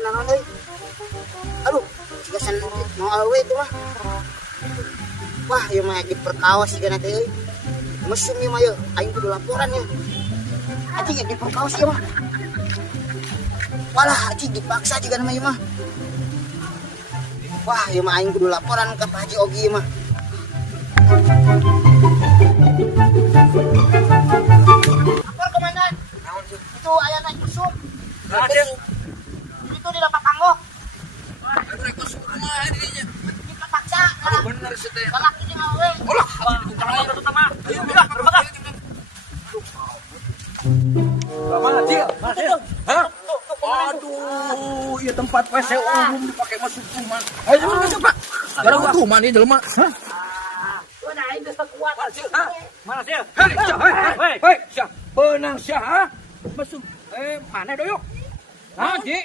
naon euy. Aduh, jika sandit mau awe itu mah. Wah, ieu mah diperkaos siga nanti euy. Mesum ieu mah yeuh, aing kudu laporan ya. Anjing diperkaos ieu mah. Walah, anjing dipaksa juga nama ieu mah. Wah, ieu mah aing kudu laporan ke Pak Haji Ogi mah. Lapor komandan. Itu aya naik mesum. Itu di lapak tangguh. Naik mesum kumaha dirinya? Dipaksa. Bener sih teh. Galak ini awe. Ulah, jangan terutama. Ayo udah, berbakar. Mana dia? Hah? Aduh, iya tempat WC umum dipakai masuk kuman. Ayo masuk, Pak. Barang kuman ini jelema. Hah? Udah aing geus kuat. Mana sih? Hei, siapa? Benang siapa? Masuk. Mana doyok? Hah, Ji?